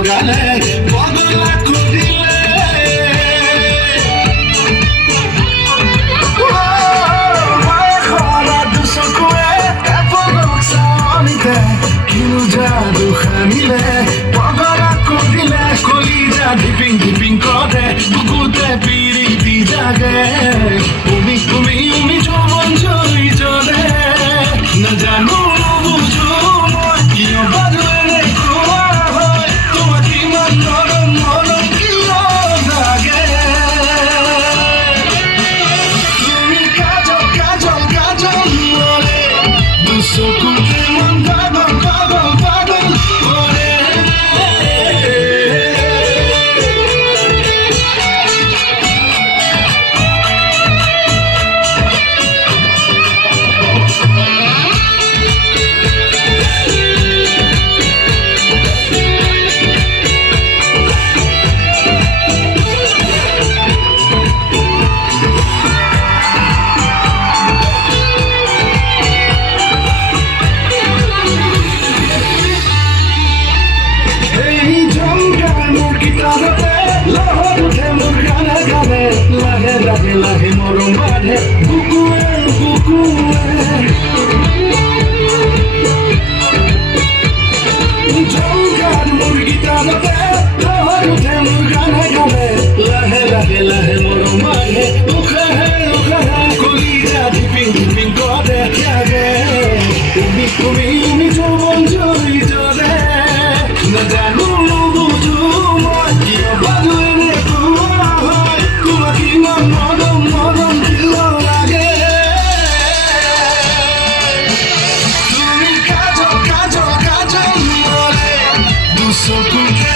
লগালে বদলা করিলে কিনো যাদু খানিলে পগলা করিলে কলিজা ধিপিং ধিপিং করে বুকুতে পিরিতি জাগে তুমি তুমি তুমি যৌবন জড়ি জলে না জানো বুঝো মই কিয় বাদলে খোয়া হয় তোমার কিমান নরম নরম কিয় লাগে তুমি কাজল কাজল কাজল বলে দুচকুতে মন পাগল পাগল পাগল করে লাহে লাহে লাহে মরম বাঁধে বুকুয়ে বুকুয়ে জঙ্গার মুরগি টানতে লহর উঠে মোর গানে গানে লাহে লাহে লাহে মরম বাঁধে উখে কলিজা ধিপিং ধিপিং করে জাগে তুমি তুমি তুমি যৌবন জড়ি জলে না জানো বুঝো মই কিয় বাদলে খোয়া হয় তোমার কিমান নরম নরম কিয় লাগে তুমি কাজল কাজল কাজল বলে দুচকুতে